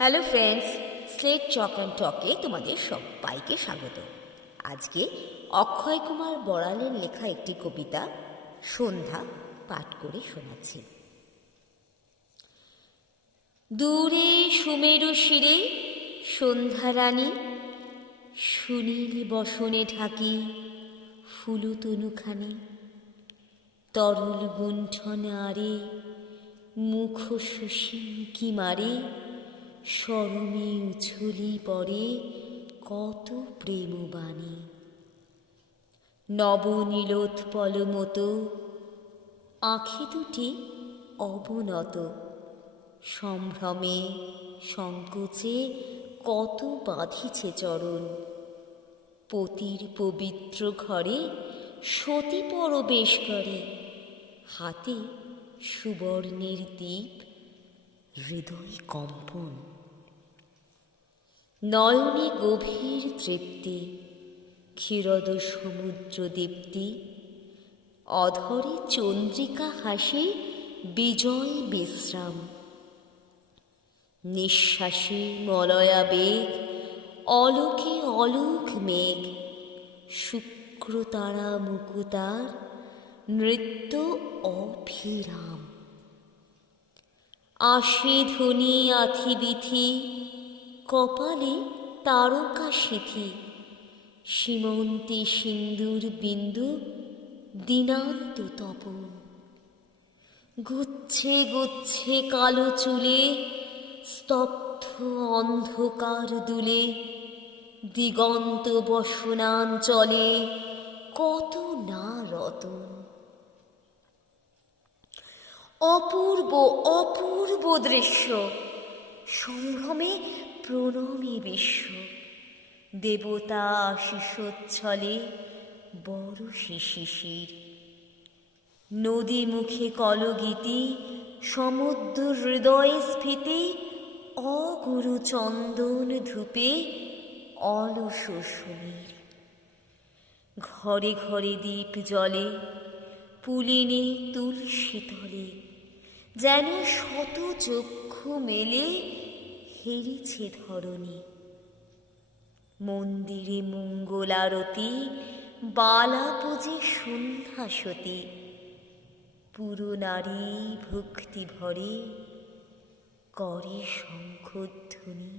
Hello friends, slate chalk and টকে তোমাদের সবাইকে স্বাগত। আজকে অক্ষয় কুমার বড়ালের লেখা একটি কবিতা সন্ধ্যা পাঠ করে শোনাচ্ছি। দূরে সুমেরু শিরে সন্ধ্যা রানী, সুনীল বসনে ঢাকি ফুলতনুখানি, তরল গুণ্ঠন আরে মুখ সুশিঙ্কি মারে, স্মরণে উছলি পড়ে কত প্রেমবাণী। নবনীলোৎপল মতো আঁখি দুটি অবনত, সম্ভ্রমে সংকোচে কত বাঁধিছে চরণ। পতির পবিত্র ঘরে সতী পরবেশ করে, হাতে সুবর্ণের দ্বীপ, হৃদয় কম্পন। নয়নে গভীর তৃপ্তি, ক্ষীরদ সমুদ্র দীপ্তি, অধরে চন্দ্রিকা হাসে বিজয় বিশ্রাম। নিঃশ্বাসে মলয়া বেগ, অলোকে অলোক মেঘ, শুক্রতারা মুকুতার নৃত্য অভিরাম। আসে ধ্বনি আথি বিথি, কপালে তারকা সিথি, সীমন্তে সিন্দুর বিন্দু দিনান্ত তপন। গুচ্ছে গুচ্ছে কালো চুলে স্তব্ধ অন্ধকার দুলে, দিগন্ত বসনাঞ্চলে কত না রতন। অপূর্ব অপূর্ব দৃশ্য, সম্ভ্রমে প্রণমে বিশ্ব। দেবতা আশিসোচ্ছলে বরষে শিশির, নদী মুখে কলগীতি, সমুদ্র হৃদয়ে স্ফীতি, অগুরু চন্দন ধূপে অলস সমীর। ঘরে ঘরে দীপ জ্বলে, পুলিনে তুলসী তলে, যেন শত চক্ষু মেলে হেরিছে ধরণী। মন্দিরে মঙ্গলারতি, বালা পূজে সন্ধ্যা সতী, পুরো নারী ভক্তি ভরে করে শঙ্খধ্বনি।